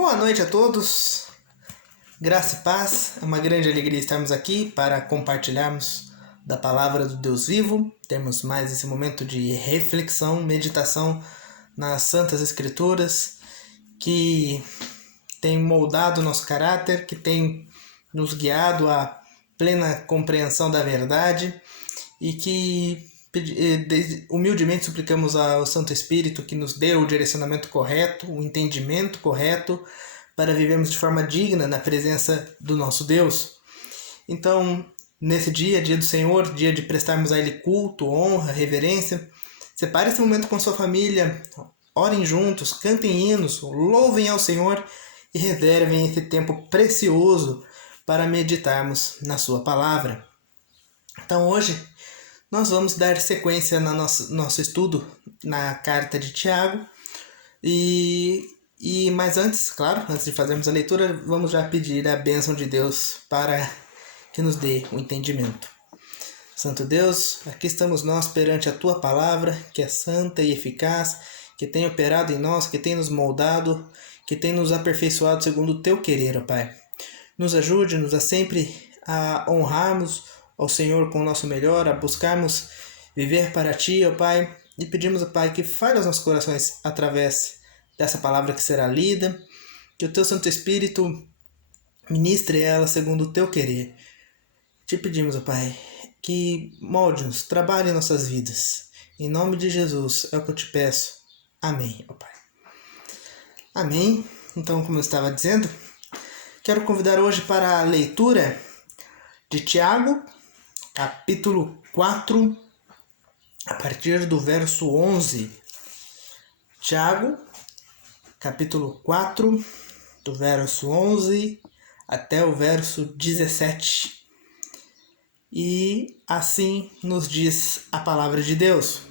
Boa noite a todos, graça e paz. É uma grande alegria estarmos aqui para compartilharmos da palavra do Deus vivo. Temos mais esse momento de reflexão, meditação nas Santas Escrituras, que tem moldado nosso caráter, que tem nos guiado à plena compreensão da verdade e que humildemente suplicamos ao Santo Espírito que nos dê o direcionamento correto, o entendimento correto para vivermos de forma digna na presença do nosso Deus. Então, nesse dia do Senhor, dia de prestarmos a Ele culto, honra, reverência, separe esse momento com sua família, orem juntos, cantem hinos, louvem ao Senhor e reservem esse tempo precioso para meditarmos na sua palavra. Então hoje nós vamos dar sequência no nosso estudo na carta de Tiago mas antes de fazermos a leitura, vamos já pedir a bênção de Deus para que nos dê o entendimento. Santo Deus, aqui estamos nós perante a Tua palavra, que é santa e eficaz, que tem operado em nós, que tem nos moldado, que tem nos aperfeiçoado segundo o Teu querer, ó Pai. Nos ajude-nos a sempre a honrarmos ao Senhor com o nosso melhor, a buscarmos viver para Ti, ó Pai, e pedimos, ó Pai, que fale aos nossos corações através dessa palavra que será lida, que o Teu Santo Espírito ministre ela segundo o Teu querer. Te pedimos, ó Pai, que molde-nos, trabalhe em nossas vidas. Em nome de Jesus é o que eu te peço. Amém, ó Pai. Amém. Então, como eu estava dizendo, quero convidar hoje para a leitura de Tiago, capítulo 4, a partir do verso 11. Tiago, capítulo 4, do verso 11 até o verso 17. E assim nos diz a palavra de Deus.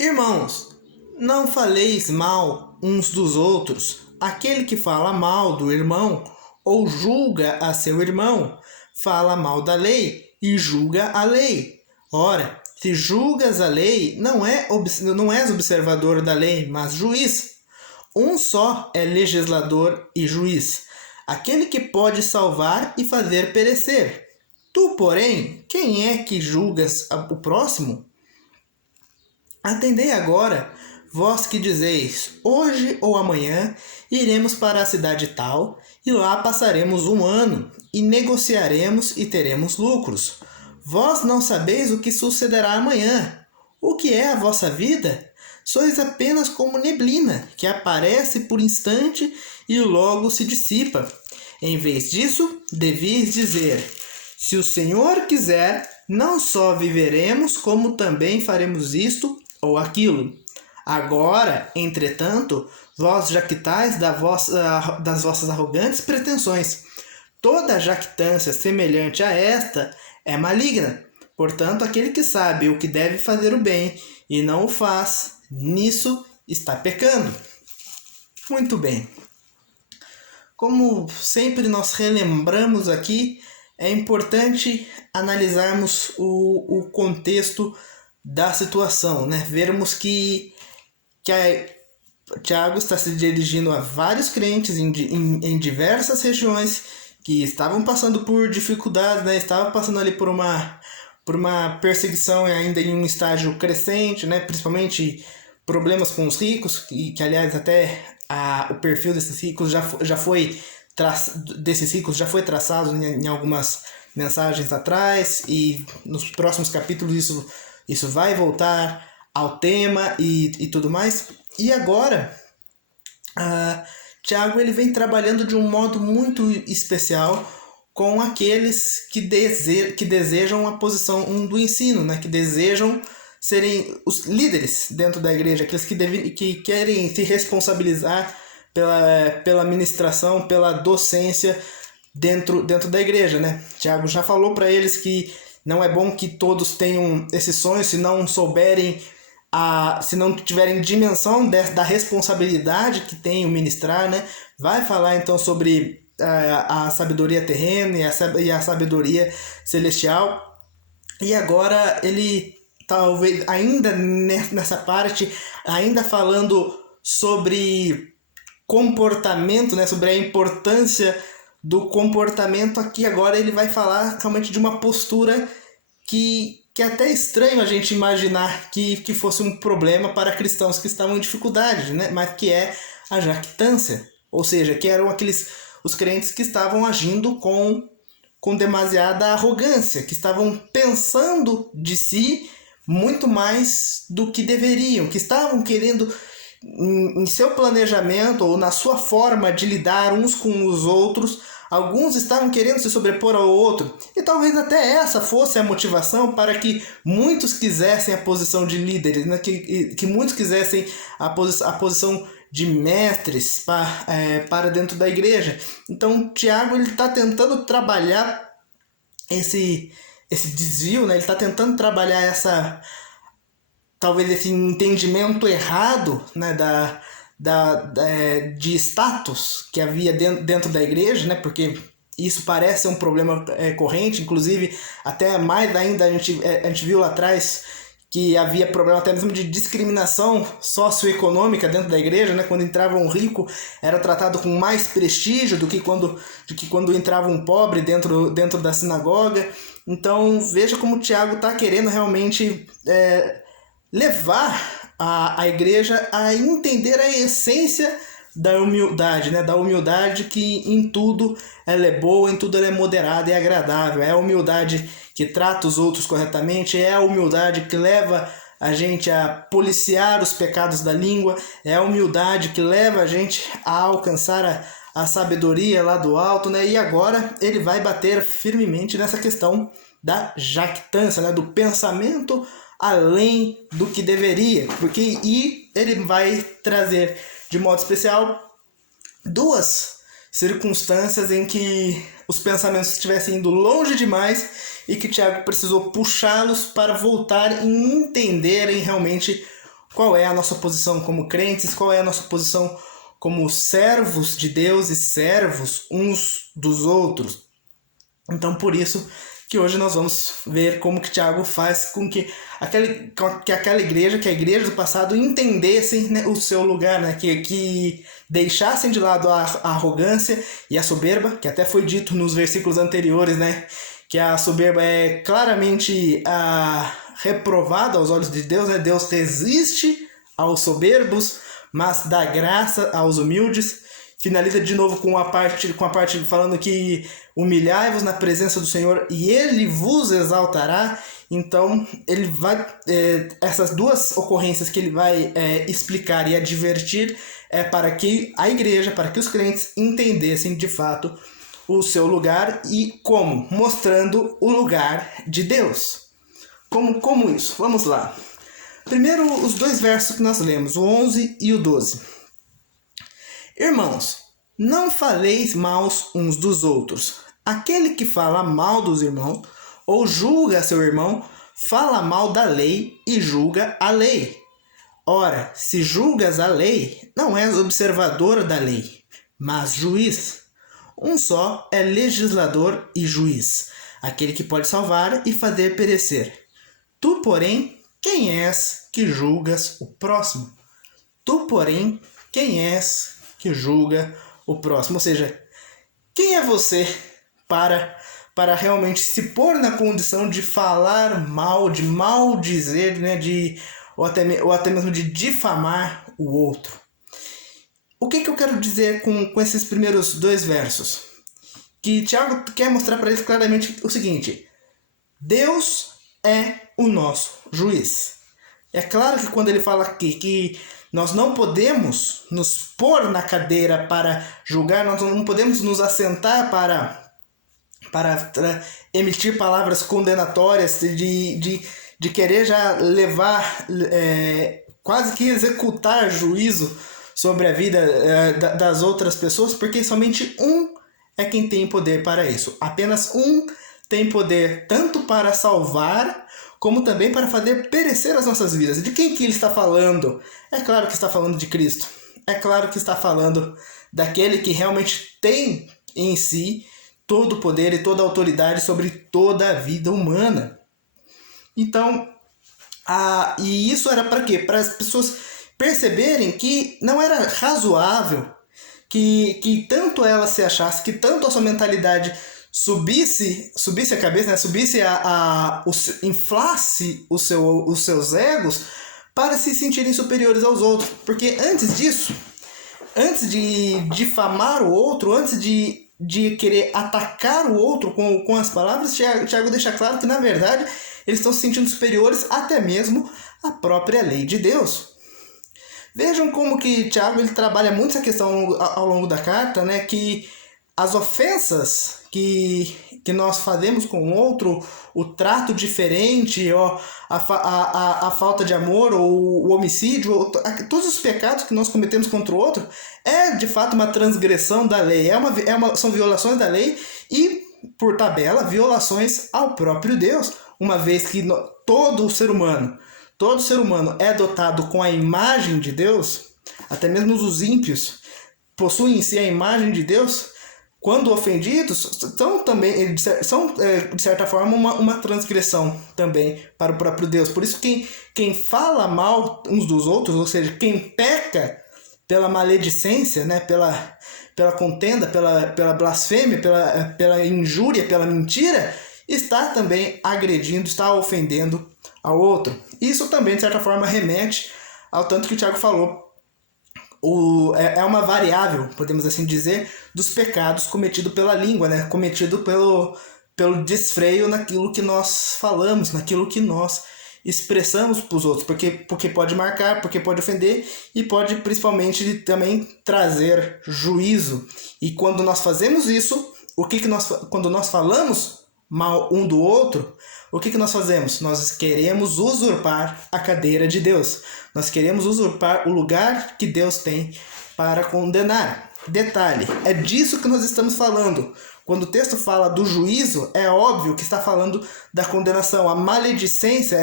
Irmãos, não faleis mal uns dos outros. Aquele que fala mal do irmão ou julga a seu irmão, fala mal da lei e julga a lei. Ora, se julgas a lei, não és observador da lei, mas juiz. Um só é legislador e juiz, aquele que pode salvar e fazer perecer. Tu, porém, quem é que julgas o próximo? Atendei agora, vós que dizeis, hoje ou amanhã iremos para a cidade tal, e lá passaremos um ano, e negociaremos e teremos lucros. Vós não sabeis o que sucederá amanhã. O que é a vossa vida? Sois apenas como neblina, que aparece por instante e logo se dissipa. Em vez disso, deveis dizer, se o Senhor quiser, não só viveremos, como também faremos isto ou aquilo. Agora, entretanto, vós jactais das vossas arrogantes pretensões. Toda jactância semelhante a esta é maligna. Portanto, aquele que sabe o que deve fazer o bem e não o faz, nisso está pecando. Muito bem. Como sempre nós relembramos aqui, é importante analisarmos o contexto da situação, né? Vermos que Tiago está se dirigindo a vários crentes em diversas regiões que estavam passando por dificuldades, né? Estavam passando ali por uma perseguição ainda em um estágio crescente, né? Principalmente problemas com os ricos, que aliás até o perfil desses ricos já foi traçado em algumas mensagens atrás, e nos próximos capítulos isso vai voltar ao tema e tudo mais. E agora, Tiago ele vem trabalhando de um modo muito especial com aqueles que desejam a posição do ensino, né? Que desejam serem os líderes dentro da igreja, aqueles que querem se responsabilizar pela ministração, pela docência dentro da igreja, né? Tiago já falou para eles que não é bom que todos tenham esse sonho, se não souberem, se não tiverem dimensão da responsabilidade que tem o ministrar, né? Vai falar então sobre a sabedoria terrena e a sabedoria celestial. E agora ele talvez ainda nessa parte, ainda falando sobre comportamento, né, sobre a importância do comportamento, aqui agora ele vai falar realmente de uma postura que é até estranho a gente imaginar que fosse um problema para cristãos que estavam em dificuldade, né? Mas que é a jactância. Ou seja, que eram os crentes que estavam agindo com demasiada arrogância, que estavam pensando de si muito mais do que deveriam, que estavam querendo, em seu planejamento ou na sua forma de lidar uns com os outros, alguns estavam querendo se sobrepor ao outro, e talvez até essa fosse a motivação para que muitos quisessem a posição de líderes, né? que muitos quisessem a posição de mestres para dentro da igreja. Então Tiago está tentando trabalhar esse desvio, né? Ele está tentando trabalhar talvez esse entendimento errado, né, de status que havia dentro da igreja, né, porque isso parece ser um problema corrente, inclusive até mais ainda a gente viu lá atrás que havia problema até mesmo de discriminação socioeconômica dentro da igreja, né? Quando entrava um rico era tratado com mais prestígio do que quando entrava um pobre dentro da sinagoga. Então veja como o Tiago está querendo realmente levar a igreja a entender a essência da humildade, né? Da humildade que em tudo ela é boa, em tudo ela é moderada e agradável. É a humildade que trata os outros corretamente, é a humildade que leva a gente a policiar os pecados da língua, é a humildade que leva a gente a alcançar a sabedoria lá do alto, né? E agora ele vai bater firmemente nessa questão da jactância, né? Do pensamento além do que deveria, e ele vai trazer de modo especial duas circunstâncias em que os pensamentos estivessem indo longe demais e que Tiago precisou puxá-los para voltar e entenderem realmente qual é a nossa posição como crentes, qual é a nossa posição como servos de Deus e servos uns dos outros. Então, por isso que hoje nós vamos ver como que Tiago faz com que aquela igreja, que a igreja do passado, entendessem, né, o seu lugar, né, que deixassem de lado a arrogância e a soberba, que até foi dito nos versículos anteriores, né, que a soberba é claramente reprovada aos olhos de Deus, né? Deus resiste aos soberbos, mas dá graça aos humildes. Finaliza de novo com a parte falando que humilhai-vos na presença do Senhor e Ele vos exaltará. Então, ele vai essas duas ocorrências que ele vai explicar e advertir para que a igreja, para que os crentes entendessem de fato o seu lugar. E como? Mostrando o lugar de Deus. Como isso? Vamos lá. Primeiro, os dois versos que nós lemos, o 11 e o 12. Irmãos, não faleis mal uns dos outros. Aquele que fala mal dos irmãos ou julga seu irmão, fala mal da lei e julga a lei. Ora, se julgas a lei, não és observador da lei, mas juiz. Um só é legislador e juiz, aquele que pode salvar e fazer perecer. Tu, porém, quem és que julgas o próximo? Tu, porém, quem és que julga o próximo? Ou seja, quem é você para realmente se pôr na condição de falar mal, de maldizer, né, ou até mesmo de difamar o outro? O que eu quero dizer com esses primeiros dois versos? Que Tiago quer mostrar para eles claramente o seguinte: Deus é o nosso juiz. É claro que quando ele fala aqui que nós não podemos nos pôr na cadeira para julgar, nós não podemos nos assentar para emitir palavras condenatórias, de querer já levar, quase que executar juízo sobre a vida das outras pessoas, porque somente um é quem tem poder para isso. Apenas um tem poder tanto para salvar, como também para fazer perecer as nossas vidas. De quem que ele está falando? É claro que está falando de Cristo. É claro que está falando daquele que realmente tem em si todo o poder e toda a autoridade sobre toda a vida humana. Então, e isso era para quê? Para as pessoas perceberem que não era razoável que tanto ela se achasse, que tanto a sua mentalidade subisse a cabeça, né? Inflasse os seus egos para se sentirem superiores aos outros. Porque antes disso, antes de difamar o outro, antes de querer atacar o outro com as palavras, Tiago deixa claro que, na verdade, eles estão se sentindo superiores até mesmo à própria lei de Deus. Vejam como que Tiago ele trabalha muito essa questão ao longo da carta, né? Que as ofensas que nós fazemos com o outro, o trato diferente, ó, a falta de amor, ou o homicídio, todos os pecados que nós cometemos contra o outro, é de fato uma transgressão da lei, são violações da lei e, por tabela, violações ao próprio Deus, uma vez que todo ser humano é dotado com a imagem de Deus, até mesmo os ímpios possuem em si a imagem de Deus. Quando ofendidos, são de certa forma uma transgressão também para o próprio Deus. Por isso quem fala mal uns dos outros, ou seja, quem peca pela maledicência, né, pela contenda, pela blasfêmia, pela injúria, pela mentira, está também agredindo, está ofendendo ao outro. Isso também, de certa forma, remete ao tanto que o Tiago falou. É uma variável, podemos assim dizer, dos pecados cometidos pela língua, né? Cometido pelo desfreio naquilo que nós falamos, naquilo que nós expressamos para os outros, porque pode marcar, porque pode ofender e pode principalmente também trazer juízo. E quando nós fazemos isso, quando nós falamos mal um do outro, o que nós fazemos? Nós queremos usurpar a cadeira de Deus. Nós queremos usurpar o lugar que Deus tem para condenar. Detalhe, é disso que nós estamos falando. Quando o texto fala do juízo, é óbvio que está falando da condenação. A maledicência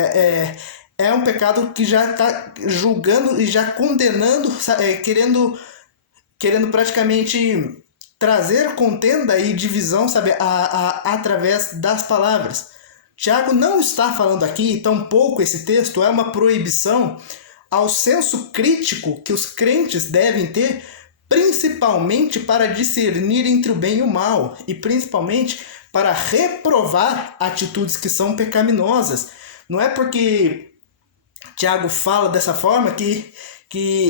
é um pecado que já está julgando e já condenando, querendo praticamente trazer contenda e divisão, sabe, através das palavras. Tiago não está falando aqui, tampouco esse texto é uma proibição ao senso crítico que os crentes devem ter, principalmente para discernir entre o bem e o mal, e principalmente para reprovar atitudes que são pecaminosas. Não é porque Tiago fala dessa forma que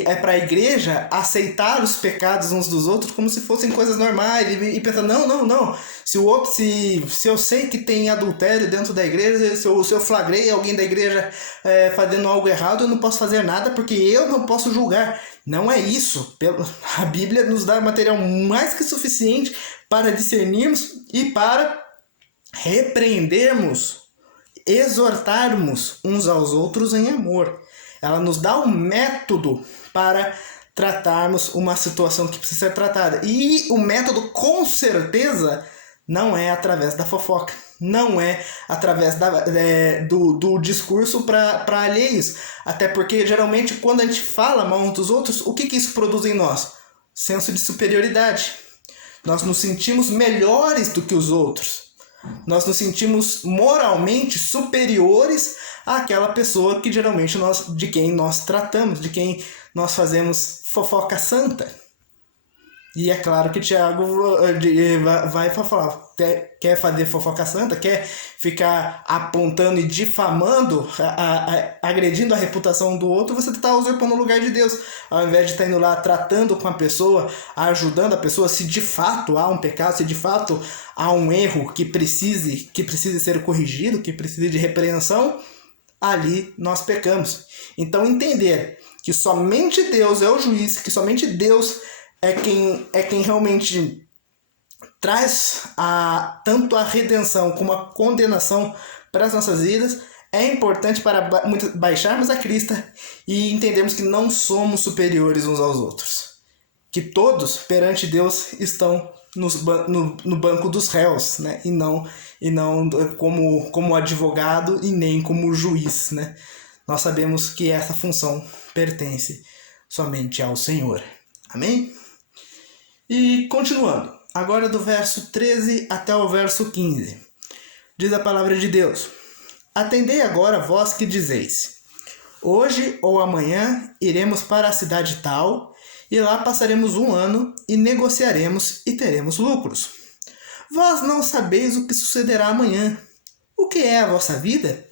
é para a igreja aceitar os pecados uns dos outros como se fossem coisas normais e pensar, não, se eu sei que tem adultério dentro da igreja, se eu flagrei alguém da igreja fazendo algo errado, eu não posso fazer nada porque eu não posso julgar. Não é isso. A Bíblia nos dá material mais que suficiente para discernirmos e para repreendermos, exortarmos uns aos outros em amor. Ela nos dá um método para tratarmos uma situação que precisa ser tratada. E o método, com certeza, não é através da fofoca. Não é através do discurso para alheios. Até porque, geralmente, quando a gente fala mal uns dos outros, o que isso produz em nós? Senso de superioridade. Nós nos sentimos melhores do que os outros. Nós nos sentimos moralmente superiores àquela pessoa que geralmente de quem nós tratamos, de quem nós fazemos fofoca santa. E é claro que Tiago vai falar, quer fazer fofoca santa, quer ficar apontando e difamando, agredindo a reputação do outro, você está usurpando o lugar de Deus. Ao invés de estar indo lá tratando com a pessoa, ajudando a pessoa, se de fato há um pecado, se de fato há um erro que precise ser corrigido, que precise de repreensão, ali nós pecamos. Então entender que somente Deus é o juiz, que somente Deus é quem realmente traz tanto a redenção como a condenação para as nossas vidas, é importante para baixarmos a crista e entendermos que não somos superiores uns aos outros. Que todos, perante Deus, estão no banco dos réus, né? E não como advogado e nem como juiz, né? Nós sabemos que essa função pertence somente ao Senhor. Amém? E continuando, agora do verso 13 até o verso 15. Diz a palavra de Deus: Atendei agora vós que dizeis: Hoje ou amanhã iremos para a cidade tal, e lá passaremos 1 ano e negociaremos e teremos lucros. Vós não sabeis o que sucederá amanhã. O que é a vossa vida?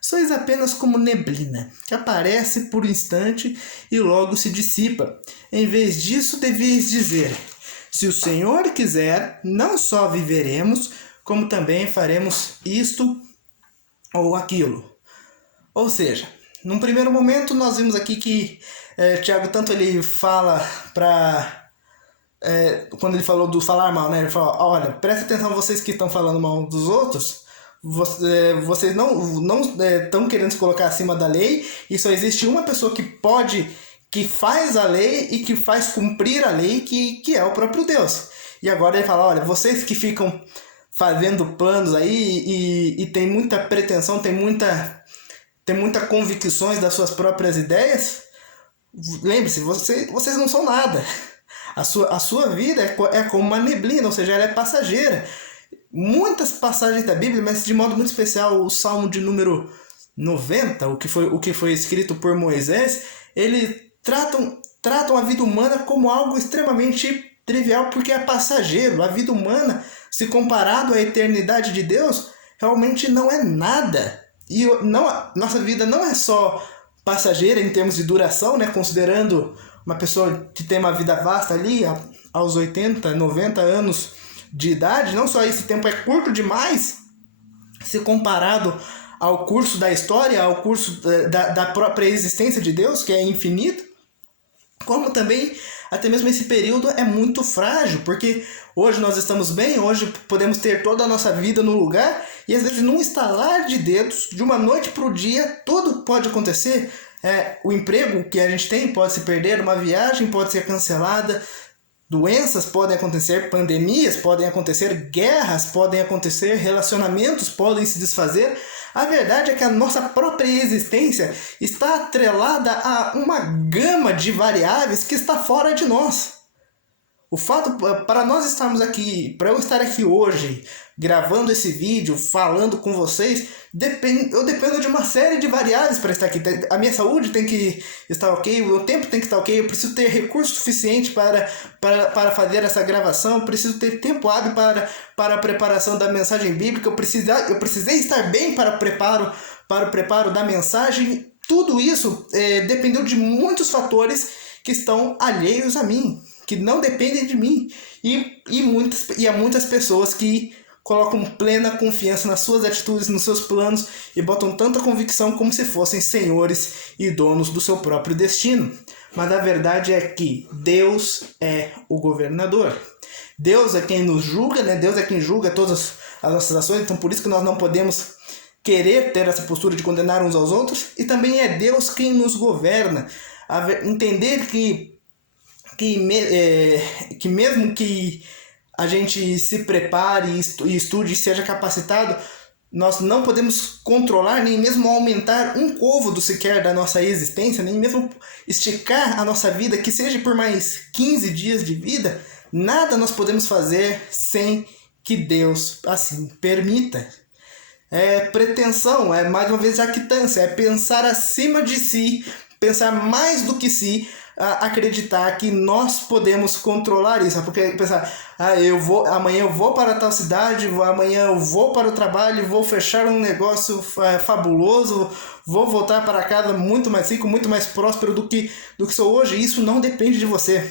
Sois apenas como neblina, que aparece por um instante e logo se dissipa. Em vez disso, devíeis dizer: se o Senhor quiser, não só viveremos, como também faremos isto ou aquilo. Ou seja, num primeiro momento nós vimos aqui que Tiago tanto ele fala para... quando ele falou do falar mal, né? Ele falou, olha, presta atenção vocês que estão falando mal dos outros, vocês não estão querendo se colocar acima da lei, e só existe uma pessoa que faz a lei e que faz cumprir a lei, que é o próprio Deus. E agora ele fala, olha, vocês que ficam fazendo planos aí e tem muita pretensão, tem muita convicções das suas próprias ideias, lembre-se, vocês não são nada. A sua vida é como uma neblina, ou seja, ela é passageira. Muitas passagens da Bíblia, mas de modo muito especial o Salmo de número 90, o que foi escrito por Moisés, ele tratam a vida humana como algo extremamente trivial, porque é passageiro. A vida humana, se comparado à eternidade de Deus, realmente não é nada. E nossa vida não é só passageira em termos de duração, né? Considerando uma pessoa que tem uma vida vasta ali, aos 80, 90 anos de idade, não só esse tempo é curto demais, se comparado ao curso da história, ao curso da própria existência de Deus, que é infinito, como também até mesmo esse período é muito frágil, porque hoje nós estamos bem, hoje podemos ter toda a nossa vida no lugar, e às vezes num estalar de dedos, de uma noite para o dia, tudo pode acontecer. O emprego que a gente tem pode se perder, uma viagem pode ser cancelada, doenças podem acontecer, pandemias podem acontecer, guerras podem acontecer, relacionamentos podem se desfazer. A verdade é que a nossa própria existência está atrelada a uma gama de variáveis que está fora de nós. O fato, para nós estarmos aqui, para eu estar aqui hoje, gravando esse vídeo, falando com vocês, eu dependo de uma série de variáveis para estar aqui. A minha saúde tem que estar ok, o meu tempo tem que estar ok, eu preciso ter recurso suficiente para fazer essa gravação, eu preciso ter tempo hábil para a preparação da mensagem bíblica, eu precisei estar bem para o preparo da mensagem. Tudo isso dependeu de muitos fatores que estão alheios a mim, que não dependem de mim, e há muitas pessoas que colocam plena confiança nas suas atitudes, nos seus planos, e botam tanta convicção como se fossem senhores e donos do seu próprio destino. Mas a verdade é que Deus é o governador. Deus é quem nos julga, né? Deus é quem julga todas as nossas ações, então por isso que nós não podemos querer ter essa postura de condenar uns aos outros, e também é Deus quem nos governa. Entender que mesmo que a gente se prepare e estude e seja capacitado, nós não podemos controlar, nem mesmo aumentar um côvado sequer da nossa existência, nem mesmo esticar a nossa vida, que seja por mais 15 dias de vida. Nada nós podemos fazer sem que Deus assim permita. Pretensão, mais uma vez jactância, é pensar acima de si, pensar mais do que si, acreditar que nós podemos controlar isso, porque pensar, amanhã eu vou para tal cidade, amanhã eu vou para o trabalho, vou fechar um negócio fabuloso, vou voltar para casa muito mais rico, muito mais próspero do que sou hoje. Isso não depende de você.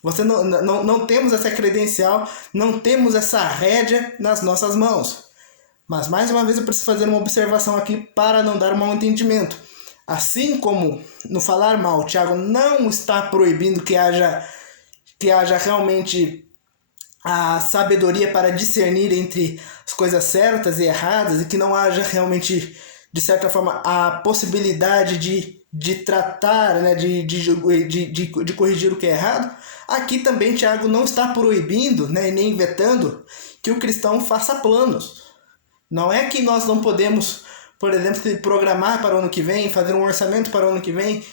Você não temos essa credencial, não temos essa rédea nas nossas mãos. Mas mais uma vez eu preciso fazer uma observação aqui para não dar um mal entendimento. Assim como no falar mal, Tiago não está proibindo que haja realmente a sabedoria para discernir entre as coisas certas e erradas, e que não haja realmente, de certa forma, a possibilidade de tratar, né, de corrigir o que é errado. Aqui também Tiago não está proibindo, né, nem vetando que o cristão faça planos. Não é que nós não podemos, por exemplo, programar para o ano que vem, fazer um orçamento para o ano que vem,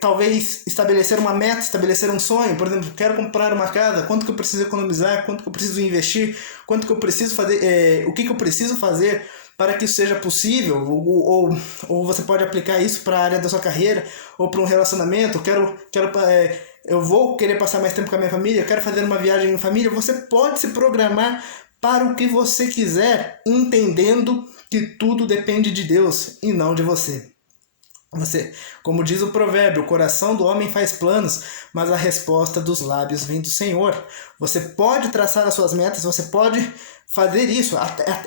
talvez estabelecer uma meta, estabelecer um sonho. Por exemplo, quero comprar uma casa, quanto que eu preciso economizar, quanto que eu preciso investir, quanto que eu preciso fazer, o que eu preciso fazer para que isso seja possível, ou você pode aplicar isso para a área da sua carreira, ou para um relacionamento, eu vou querer passar mais tempo com a minha família, eu quero fazer uma viagem em família. Você pode se programar para o que você quiser, entendendo que tudo depende de Deus e não de você. Como diz o provérbio, o coração do homem faz planos, mas a resposta dos lábios vem do Senhor. Você pode traçar as suas metas, você pode fazer isso.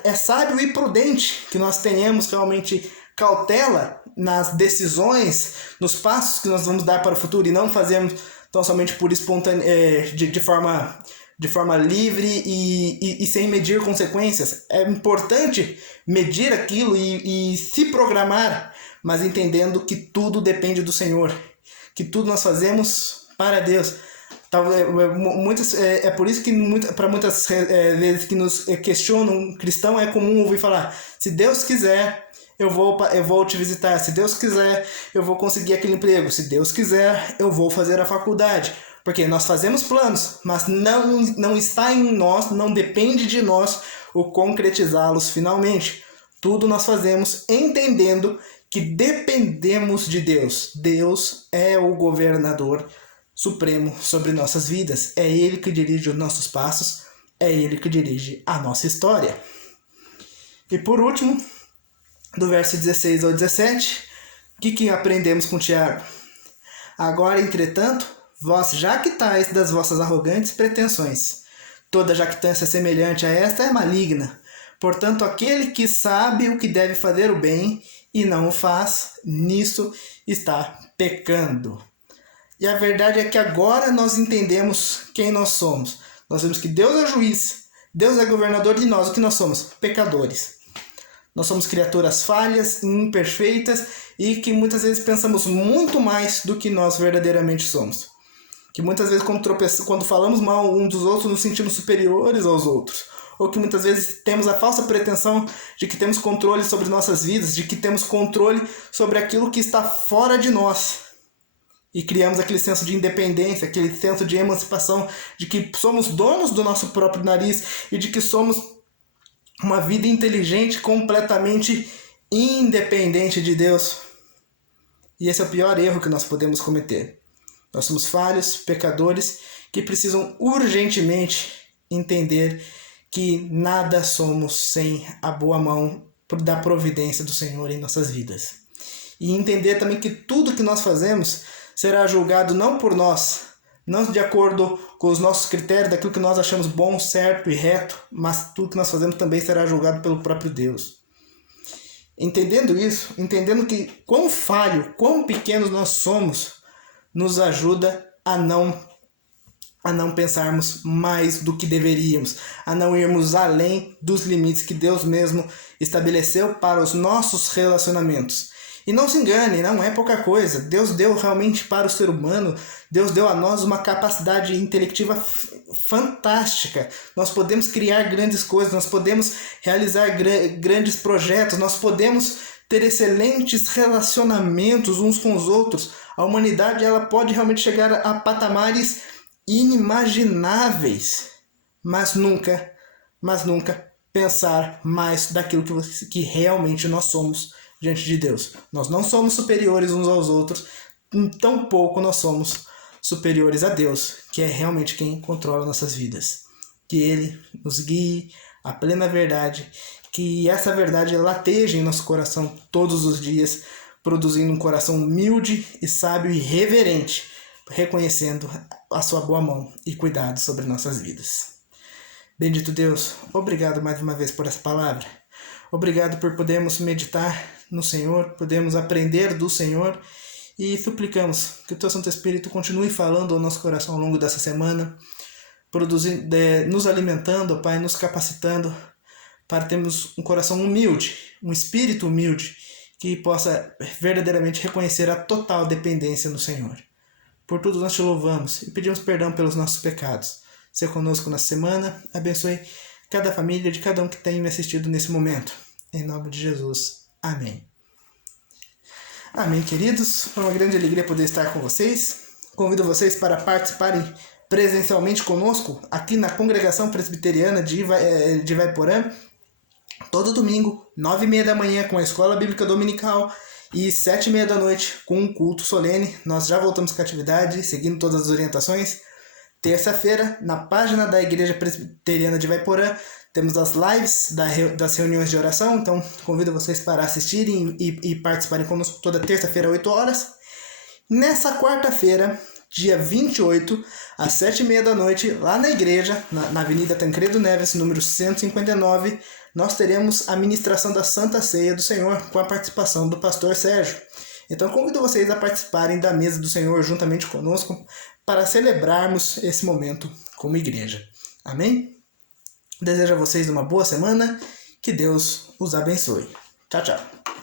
É sábio e prudente que nós tenhamos realmente cautela nas decisões, nos passos que nós vamos dar para o futuro e não fazermos tão somente por de forma livre e sem medir consequências. É importante medir aquilo e se programar, mas entendendo que tudo depende do Senhor, que tudo nós fazemos para Deus. É por isso que para muitas vezes que nos questionam, cristão, é comum ouvir falar: se Deus quiser, eu vou te visitar, se Deus quiser, eu vou conseguir aquele emprego, se Deus quiser, eu vou fazer a faculdade. Porque nós fazemos planos, mas não está em nós, não depende de nós o concretizá-los finalmente. Tudo nós fazemos entendendo que dependemos de Deus. Deus é o governador supremo sobre nossas vidas. É Ele que dirige os nossos passos, é Ele que dirige a nossa história. E por último, do verso 16 ao 17, o que aprendemos com Tiago? Agora, entretanto, vós jactais das vossas arrogantes pretensões. Toda jactância semelhante a esta é maligna. Portanto, aquele que sabe o que deve fazer o bem e não o faz, nisso está pecando. E a verdade é que agora nós entendemos quem nós somos. Nós vemos que Deus é juiz, Deus é governador, e nós o que nós somos? Pecadores. Nós somos criaturas falhas, imperfeitas e que muitas vezes pensamos muito mais do que nós verdadeiramente somos. Que muitas vezes quando falamos mal uns dos outros nos sentimos superiores aos outros. Ou que muitas vezes temos a falsa pretensão de que temos controle sobre nossas vidas, de que temos controle sobre aquilo que está fora de nós. E criamos aquele senso de independência, aquele senso de emancipação, de que somos donos do nosso próprio nariz e de que somos uma vida inteligente, completamente independente de Deus. E esse é o pior erro que nós podemos cometer. Nós somos falhos, pecadores, que precisam urgentemente entender que nada somos sem a boa mão da providência do Senhor em nossas vidas. E entender também que tudo que nós fazemos será julgado não por nós, não de acordo com os nossos critérios, daquilo que nós achamos bom, certo e reto, mas tudo que nós fazemos também será julgado pelo próprio Deus. Entendendo isso, entendendo que quão falho, quão pequenos nós somos, nos ajuda a não pensarmos mais do que deveríamos, a não irmos além dos limites que Deus mesmo estabeleceu para os nossos relacionamentos. E não se engane, não é pouca coisa. Deus deu realmente para o ser humano, Deus deu a nós uma capacidade intelectiva fantástica. Nós podemos criar grandes coisas, nós podemos realizar grandes projetos, nós podemos ter excelentes relacionamentos uns com os outros. A humanidade ela pode realmente chegar a patamares inimagináveis, mas nunca pensar mais daquilo que realmente nós somos diante de Deus. Nós não somos superiores uns aos outros, tampouco nós somos superiores a Deus, que é realmente quem controla nossas vidas. Que Ele nos guie à plena verdade, que essa verdade lateje em nosso coração todos os dias, produzindo um coração humilde e sábio e reverente, reconhecendo a sua boa mão e cuidado sobre nossas vidas. Bendito Deus, obrigado mais uma vez por essa palavra. Obrigado por podermos meditar no Senhor, podermos aprender do Senhor e suplicamos que o Teu Santo Espírito continue falando ao nosso coração ao longo dessa semana, nos alimentando, Pai, nos capacitando para termos um coração humilde, um espírito humilde, que possa verdadeiramente reconhecer a total dependência no Senhor. Por tudo nós te louvamos e pedimos perdão pelos nossos pecados. Seja conosco na semana, abençoe cada família de cada um que tem me assistido nesse momento. Em nome de Jesus. Amém. Amém, queridos. Foi uma grande alegria poder estar com vocês. Convido vocês para participarem presencialmente conosco aqui na Congregação Presbiteriana de Ivaiporã, todo domingo, 9h30 da manhã com a Escola Bíblica Dominical e 7h30 da noite com um culto solene. Nós já voltamos com a atividade, seguindo todas as orientações. Terça-feira, na página da Igreja Presbiteriana de Ivaiporã, temos as lives das reuniões de oração, então convido vocês para assistirem e participarem conosco toda terça-feira, 8 horas. Nessa quarta-feira, dia 28, às 7h30 da noite, lá na igreja, na Avenida Tancredo Neves, número 159, nós teremos a ministração da Santa Ceia do Senhor, com a participação do pastor Sérgio. Então convido vocês a participarem da mesa do Senhor juntamente conosco, para celebrarmos esse momento como igreja. Amém? Desejo a vocês uma boa semana, que Deus os abençoe. Tchau, tchau.